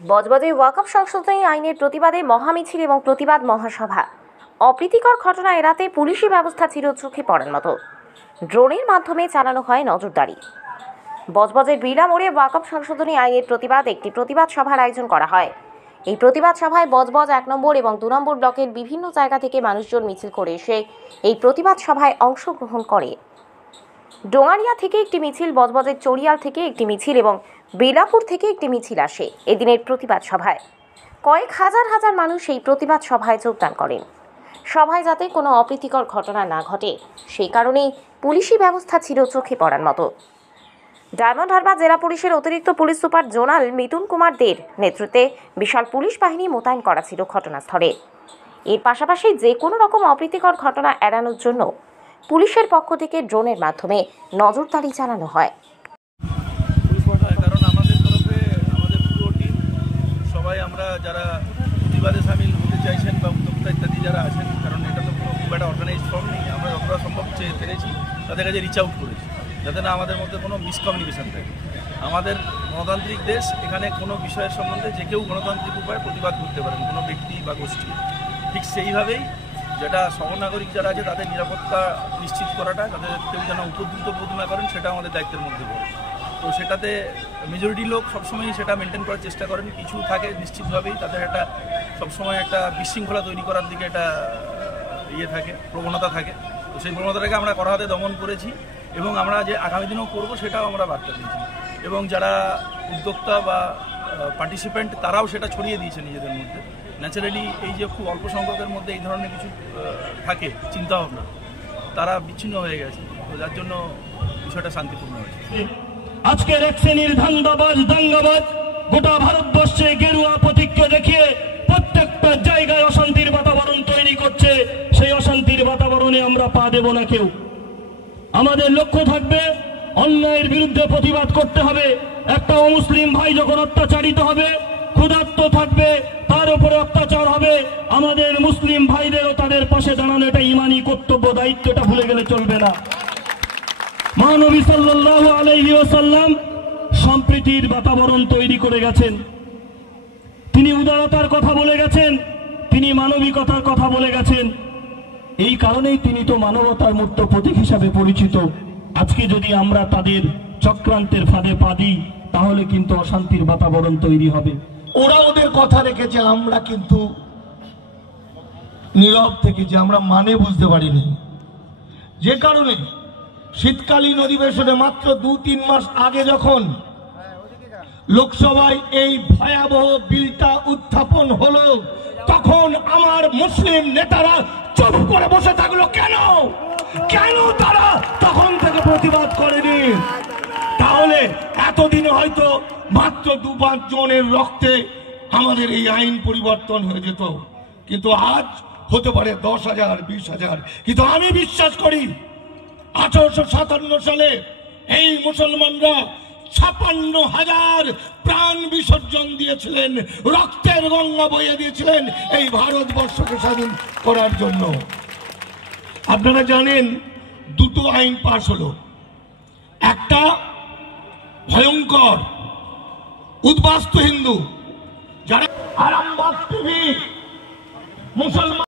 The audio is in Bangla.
বজবজে ওয়াকফ সংশোধনী আইনের প্রতিবাদে মহামিছিল এবং প্রতিবাদ মহাসভা। অপ্রীতিকর ঘটনা এড়াতে পুলিশি ব্যবস্থা ছিল চোখে পড়ার মতো। ড্রোনের মাধ্যমে চালানো হয় নজরদারি। বজবজের বিলা মোড়ে ওয়াকফ সংশোধনী আইনের প্রতিবাদ একটি প্রতিবাদ সভার আয়োজন করা হয়। এই প্রতিবাদ সভায় বজবজ 1 নম্বর এবং 2 নম্বর ব্লকের বিভিন্ন জায়গা থেকে মানুষজন মিছিল করে এসে এই প্রতিবাদ সভায় অংশগ্রহণ করে। ডোঙারিয়া থেকে একটি মিছিল, বজবজের চড়িয়াল থেকে একটি মিছিল এবং বেলাপুর থেকে একটি মিছিল আসে এদিনের প্রতিবাদ সভায়। কয়েক হাজার হাজার মানুষ এই প্রতিবাদ সভায় যোগদান করেন। সভায় যাতে কোনো অপ্রীতিকর ঘটনা না ঘটে সেই কারণেই পুলিশি ব্যবস্থা ছিল চোখে পড়ার মতো। ডায়মন্ড হারবার জেলা পুলিশের অতিরিক্ত police super zonal Mitun Kumar দের নেতৃত্বে বিশাল পুলিশ বাহিনী মোতায়েন করা ছিল ঘটনাস্থলে। এর পাশাপাশি যে কোনো রকম অপ্রীতিকর ঘটনা এড়ানোর জন্য পুলিশের পক্ষ থেকে ড্রোনের মাধ্যমে নজরদারি চালানো হয়। কারণ আমাদের তরফে আমাদের পুরো টিম সবাই আমরা যারা প্রতিবাদে সামিল হতে চাইছেন বা উদ্যোক্তা ইত্যাদি যারা আছেন, কারণ এটা তো খুব একটা অর্গানাইজ ফর্ম নেই, আমরা যতটা সম্ভব চেয়ে পেরেছি তাদের কাছে রিচ আউট করেছি যাতে না আমাদের মধ্যে কোনো মিসকমিউনিকেশন থাকে। আমাদের গণতান্ত্রিক দেশ, এখানে কোনো বিষয়ের সম্বন্ধে যে কেউ গণতান্ত্রিক উপায়ে প্রতিবাদ করতে পারেন, কোনো ব্যক্তি বা গোষ্ঠী। ঠিক সেইভাবেই যেটা সহনাগরিক যারা আছে তাদের নিরাপত্তা নিশ্চিত করাটা, তাদের কেউ যেন উপদ্রুত বোধ না করেন, সেটা আমাদের দায়িত্বের মধ্যে পড়ে। তো সেটাতে মেজরিটি লোক সবসময়ই সেটা মেনটেন করার চেষ্টা করেন। কিছু থাকে নিশ্চিতভাবেই তাদের একটা সবসময় একটা বিশৃঙ্খলা তৈরি করার দিকে একটা থাকে, প্রবণতা থাকে। তো সেই প্রবণতাটাকে আমরা কড়া হাতে দমন করেছি এবং আমরা যে আগামী দিনেও করবো সেটাও আমরা বার্তা দিয়েছি। এবং যারা উদ্যোক্তা বা পার্টিসিপেন্ট তারাও সেটা ছড়িয়ে দিয়েছে নিজেদের মধ্যে। ন্যাচারালি এই যে খুব অল্প সংখ্যকের মধ্যে এই ধরনের কিছু থাকে চিন্তাভাবনা, তারা বিচ্ছিন্ন হয়ে গেছে, তো যার জন্য বিষয়টা শান্তিপূর্ণ হয়েছে। আজকের এক শ্রেণীর দাঙ্গাবাজ গোটা ভারতবর্ষে গেরুয়া প্রতীককে দেখিয়ে প্রত্যেকটা জায়গায় অশান্তির বাতাবরণ তৈরি করছে। সেই অশান্তির বাতাবরণে আমরা পা দেব না কেউ। আমাদের লক্ষ্য থাকবে অন্যায়ের বিরুদ্ধে প্রতিবাদ করতে হবে। একটা অমুসলিম ভাই যখন অত্যাচারিত হবে, ক্ষুধার্ত থাকবে, তার উপরে অত্যাচার হবে, আমাদের মুসলিম ভাইদেরও তাদের পাশে দাঁড়ানো এটা ইমানি কর্তব্য, দায়িত্বটা ভুলে গেলে চলবে না। মহানবী সাল্লাল্লাহু আলাইহি ওয়াসাল্লাম সম্প্রীতির বাতাবরণ তৈরি করে গেছেন। তিনি উদারতার কথা বলে গেছেন, তিনি মানবিকতার কথা বলে গেছেন। এই কারণেই তিনি তো মানবতার মূর্ত প্রতীক হিসাবে পরিচিত। আজকে যদি আমরা তাদের চক্রান্তের ফাঁদে পা দিই তাহলে কিন্তু অশান্তির বাতাবরণ তৈরি হবে। ওরা ওদের কথা রেখেছে, আমরা কিন্তু নীরব থেকেছি, আমরা মানে বুঝতে পারিনি। যে কারণে শীতকালীন অধিবেশনে মাত্র 2-3 মাস আগে যখন লোকসভায় এই ভয়াবহ বিলটা উত্থাপন হলো, তখন আমার মুসলিম নেতারা চুপ করে বসে থাকলো। কেন তারা তখন থেকে প্রতিবাদ করেনি? তাহলে এতদিনে হয়তো মাত্র 2-5 জনের রক্তে আমাদের এই আইন পরিবর্তন হয়ে যেত, কিন্তু আজ হতে পারে 10,000, 20,000। কিন্তু আমি বিশ্বাস করি 1857 সালে এই মুসলমানরা 56,000 প্রাণ বিসর্জন দিয়েছিলেন, রক্তের গঙ্গা বইয়ে দিয়েছিলেন এই ভারতবর্ষকে স্বাধীন করার জন্য। আপনারা জানেন 2টো আইন পাশ হলো। একটা ভয়ঙ্কর উদ্বাস্তু হিন্দু, যারা আরামবাগ টিভি মুসলমান